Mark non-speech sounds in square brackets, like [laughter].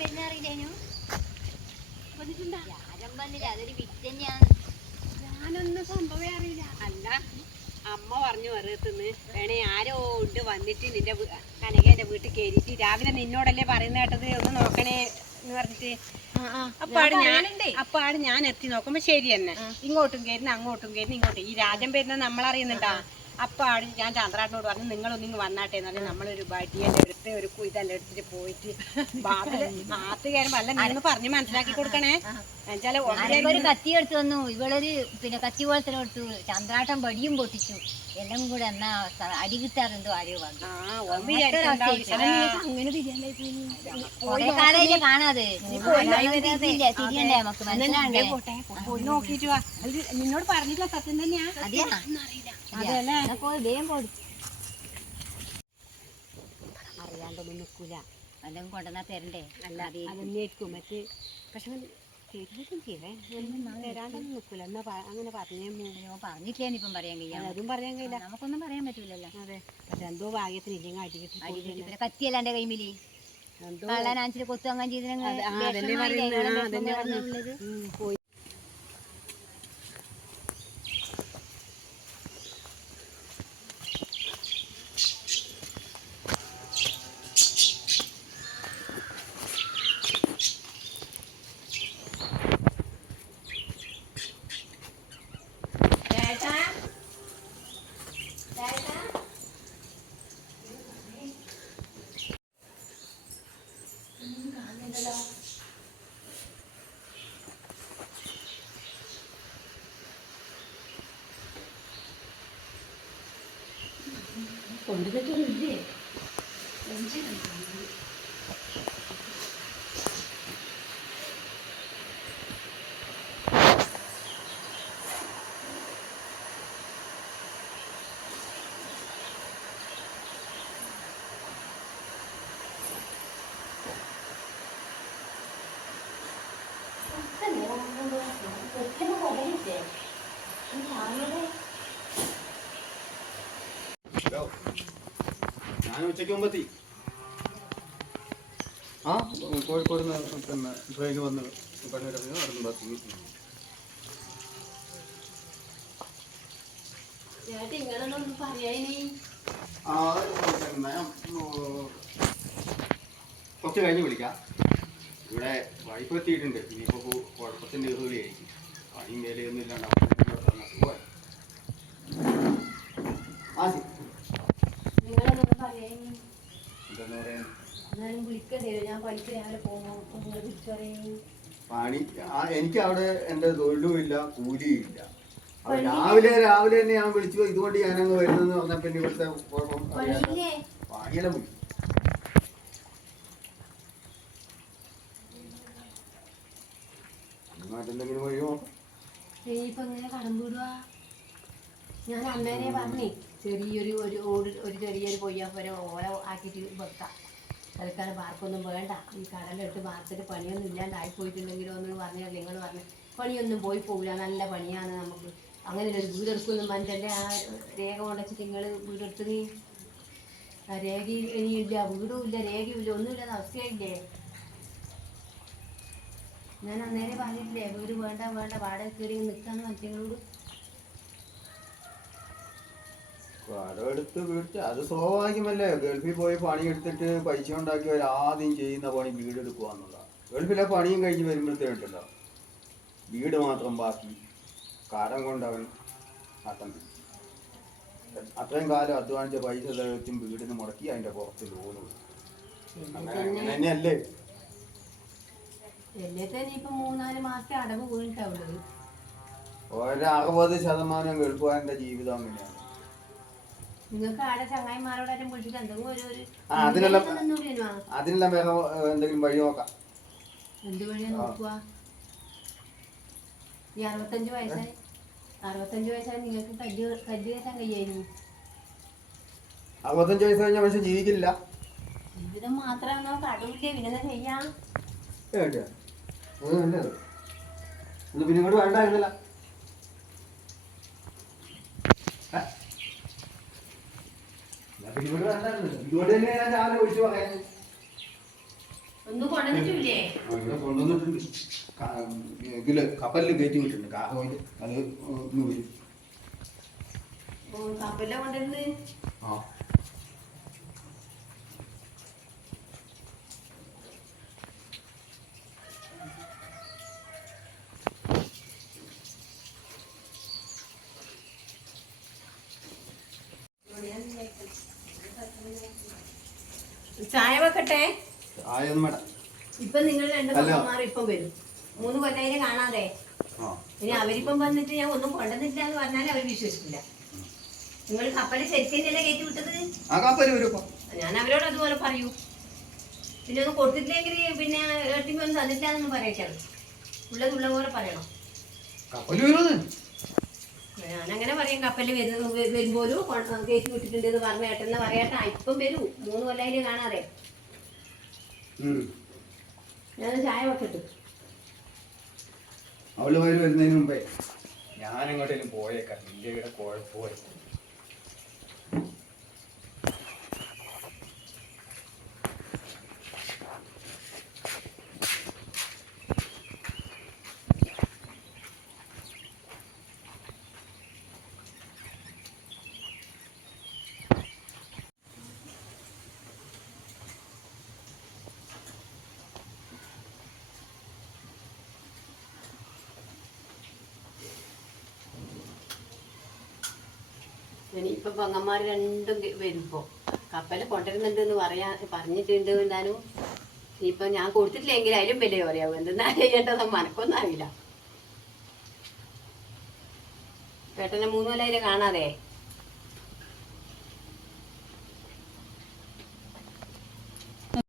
വരുന്ന അറിയില്ലേനു? വന്നില്ല അതൊരു വിറ്റ് തന്നെയാണ്. ഞാനൊന്നും സംഭവമേ അറിയില്ല. അല്ല അമ്മ പറഞ്ഞു വെറുതെന്ന് വേണേ ആരോ ഉണ്ട് വന്നിട്ട് നിന്റെ കനകേന്റെ വീട്ടിൽ കയറിയിട്ട് രാവിലെ നിന്നോടല്ലേ പറയുന്ന കേട്ടത്? ഒന്ന് നോക്കണേ എന്ന് പറഞ്ഞിട്ട്. അപ്പാട് ഞാൻ അപ്പാട് ഞാൻ എത്തി നോക്കുമ്പോ ശരി തന്നെ. ഇങ്ങോട്ടും കയറുന്ന അങ്ങോട്ടും കയറുന്ന ഇങ്ങോട്ടും. ഈ രാജൻ വരുന്ന നമ്മളറിയുന്നുണ്ടാ? അപ്പാട് ഞാൻ ചന്ദ്രാട്ടിനോട് പറഞ്ഞു നിങ്ങളൊന്നിങ്ങ് വന്നാട്ടെ എന്ന് പറഞ്ഞാൽ നമ്മളൊരു ബടിയെല്ലാം എടുത്ത് ഒരു കുയിതെല്ലാം എടുത്തിട്ട് പോയിട്ട് ബാത്തിൽ [laughs] ആത്ത് അല്ല നിങ്ങൾ പറഞ്ഞു മനസ്സിലാക്കി കൊടുക്കണേ. ഒരു കത്തി എടുത്തു വന്നു. ഇവളൊരു പിന്നെ കത്തി പോലത്തെ എടുത്തു. ചന്ദ്രാട്ടം വടിയും പൊട്ടിച്ചു. എല്ലാം കൂടെ എന്നാ അടി കിട്ടാറുണ്ടോ ആരോ വന്നു. കാലയില്ല കാണാതെ. തിരിയണ്ടേ നമുക്ക് മനസ്സിലാണ്ടേ നിന്നോട് പറഞ്ഞില്ല സത്യം തന്നെയാ. വേഗം പോടി അറിയാണ്ടൊന്നും നിക്കൂല. എല്ലാം കൊണ്ടുവന്നാ തരണ്ടേ? അല്ലാതെ മറ്റ് പക്ഷെ തരാണ്ടൊന്നും എന്നാ പ- അങ്ങനെ പറഞ്ഞേ അയ്യോ പറഞ്ഞിട്ടില്ലേന്ന് ഇപ്പം പറയാൻ കഴിയാം അതും പറയാൻ കഴിയില്ല. നമുക്കൊന്നും പറയാൻ പറ്റൂലല്ലോ. അതെ. പക്ഷെ എന്തോ ഭാഗ്യത്തിന് ഇല്ലെങ്കിൽ അടി കിട്ടി അടി കിട്ടി പിന്നെ കത്തിയല്ല എന്റെ കൈമിൽ. എന്തോ കള്ളനാഞ്ചിൽ കൊത്തു അങ്ങനെ ആ, അതല്ലേ പറയുന്നത്, ആ, അതന്നെ ചെയ്തിട്ടുള്ളത് ഉം, പോയി ഞാൻ ഉച്ചയ്ക്ക് മുമ്പെത്തി ആ കോഴിക്കോട് നിന്ന് പിന്നെ ട്രെയിൻ വന്ന് ആ പിന്നെ ഉം, കുറച്ച് കഴിഞ്ഞ് വിളിക്കാം. ഇവിടെ വൈഫ് എത്തിയിട്ടുണ്ട്. ഇനിയിപ്പോൾ കുഴപ്പത്തിന്റെ ഇറുകളിയായിരിക്കും പണിയും വേലയൊന്നും ഇല്ലാണ്ട് പണി ആ, എനിക്ക് അവിടെ എന്റെ തൊഴിലും ഇല്ല കൂലിയും ഇല്ല അപ്പൊ രാവിലെ രാവിലെ തന്നെ ഞാൻ വിളിച്ചു. ഇതുകൊണ്ട് ഞാനങ്ങ് വരുന്നെന്ന് പറഞ്ഞപ്പോ പിന്നെ ഇവിടുത്തെ പണിയെല്ലാം? വിളിച്ചു എന്തെങ്കിലും വഴി നോക്കാം ഇനിയിപ്പോ ഇങ്ങനെ കടം വിടുക ഞാൻ അമ്മേനെ പറഞ്ഞേ ചെറിയൊരു ഒരു ഓട് ഒരു ചെറിയൊരു പൊയ്യാപ്പര ഓല ആക്കിയിട്ട് വെക്കാം. തൽക്കാലം പാർക്കൊന്നും വേണ്ട. ഈ കടലെടുത്ത് പാർത്തിട്ട് പണിയൊന്നും ഇല്ലാണ്ടായി പോയിട്ടുണ്ടെങ്കിലോ എന്ന് പറഞ്ഞാൽ നിങ്ങൾ പറഞ്ഞു. പണിയൊന്നും പോയി പോകില്ല നല്ല പണിയാണ് നമുക്ക്. അങ്ങനെ ഒരു വീടെടുക്കുന്നു മനസ്സിന്റെ ആ രേഖ കൊണ്ടുവച്ചിട്ട് നിങ്ങൾ വീടെടുത്ത് നീ? രേഖ ഇനിയില്ല വീടും ഇല്ല രേഖയും ഇല്ല ഒന്നുമില്ലാതെ അവസ്ഥയായില്ലേ? ഞാൻ അന്നേരം പറഞ്ഞിട്ടില്ലേ വീട് വേണ്ട വേണ്ട വാടക കയറി നിൽക്കാന്ന് മനുഷ്യങ്ങളോട് കടമെടുത്ത് വീട്ട് അത് സ്വാഭാവികമല്ലേ? ഗൾഫിൽ പോയി പണിയെടുത്തിട്ട് പൈസ ഉണ്ടാക്കിയവർ ആദ്യം ചെയ്യുന്ന പണി വീട് എടുക്കുക എന്നുള്ളതാണ്. ഗൾഫിലെ പണിയും കഴിഞ്ഞ് വരുമ്പോഴത്തേട്ടുണ്ടോ വീട് മാത്രം ബാക്കി കടം കൊണ്ടവൻ പിടിക്കും. അത്രയും കാലം അധ്വാനിച്ച പൈസ വെച്ചും വീടിന് മുടക്കി അതിന്റെ പുറത്ത് ലോൺ അങ്ങനെ അങ്ങനെ തന്നെയല്ലേ എന്നെ തന്നെ ഇപ്പൊ മൂന്നാൽ മാസത്തെ അടവ് വീണിട്ടാവുള്ളത് ഒരു അറുപത് ശതമാനം ഗൾഫുകാരന്റെ ജീവിതം അങ്ങനെയാണ്. അതിനെല്ലാം അതിനെല്ലാം വേറെ എന്തെങ്കിലും വഴി നോക്കാം. എന്ത് വഴിയാ നോക്കുക? ഈ അറുപത്തഞ്ച് വയസ്സായി അറുപത്തഞ്ച് വയസ്സായി നിങ്ങൾക്ക് കല്ല് കല്ല് കയറ്റാൻ കഴിയായിരുന്നു. അറുപത്തഞ്ച് വയസ്സ് കഴിഞ്ഞ മനുഷ്യൻ ജീവിക്കില്ല. ജീവിതം മാത്രമാണോ? കടവില്ലേ. പിന്നെ ചെയ്യാം? നല്ലത് പിന്നെ ഇങ്ങോട്ട് വേണ്ടായിരുന്നില്ല ഇങ്ങോട്ട് വേണ്ടായിരുന്നില്ല ഇങ്ങോട്ട് തന്നെ ഞാൻ രാവിലെ വിളിച്ചു പറയാൻ ഇതിൽ കപ്പലിൽ കയറ്റി വിട്ടിട്ടുണ്ട്. കാഹോയിൽ അത് ഇന്ന് വരും കപ്പല കൊണ്ടുവരുന്നത്? ആ ചായ വെക്കട്ടെ ഇപ്പൊ നിങ്ങൾ രണ്ട് മാറി ഇപ്പം വരും. മൂന്ന് കൊല്ലായിരം കാണാതെ? ഇനി അവരിപ്പം വന്നിട്ട് ഞാൻ ഒന്നും കൊണ്ടുവന്നില്ല എന്ന് പറഞ്ഞാൽ അവർ വിശ്വസിക്കില്ല. നിങ്ങൾ കപ്പൽ ശരിക്കും കയറ്റി വിട്ടത്? ഞാൻ അവരോട് അതുപോലെ പറയൂ. പിന്നെ ഒന്ന് കൊടുത്തിട്ടില്ലെങ്കിൽ പിന്നെ ഏട്ടിക്ക് ഒന്നും തന്നില്ല എന്നൊന്നും പറയട്ടെ ഉള്ളതുള്ള പോലെ പറയണം. ഞാനങ്ങനെ പറയും കപ്പൽ വരുന്ന വരുമ്പോലും കൊ- കയറ്റി വിട്ടിട്ടുണ്ട് എന്ന് പറഞ്ഞ ഏട്ടെന്ന് പറയട്ടെ. ഇപ്പം വരൂ. മൂന്ന് കൊല്ലായിരം കാണാതെ. ഞാൻ ചായ വെക്കട്ടു? അവൾ വരും വരുന്നതിന് മുമ്പേ. ഞാൻ എങ്ങോട്ടേലും പോയേക്കാം. നിന്റെ ഇവിടെ കുഴപ്പമായി ഇനിയിപ്പൊ പെങ്ങന്മാർ രണ്ടും ഗ- വരുമ്പോ. കപ്പൽ കൊണ്ടുവരുന്നുണ്ട് എന്ന് പറയാ പറഞ്ഞിട്ടുണ്ട് എന്തായാലും. ഇപ്പൊ ഞാൻ കൊടുത്തിട്ടില്ലെങ്കിൽ അതിലും വലിയ പറയാവും എന്തെന്നാ ചെയ്യേണ്ടത് മനക്കൊന്നും അറിയില്ല. പെട്ടെന്ന് മൂന്ന് കൊല്ലം കാണാതെ.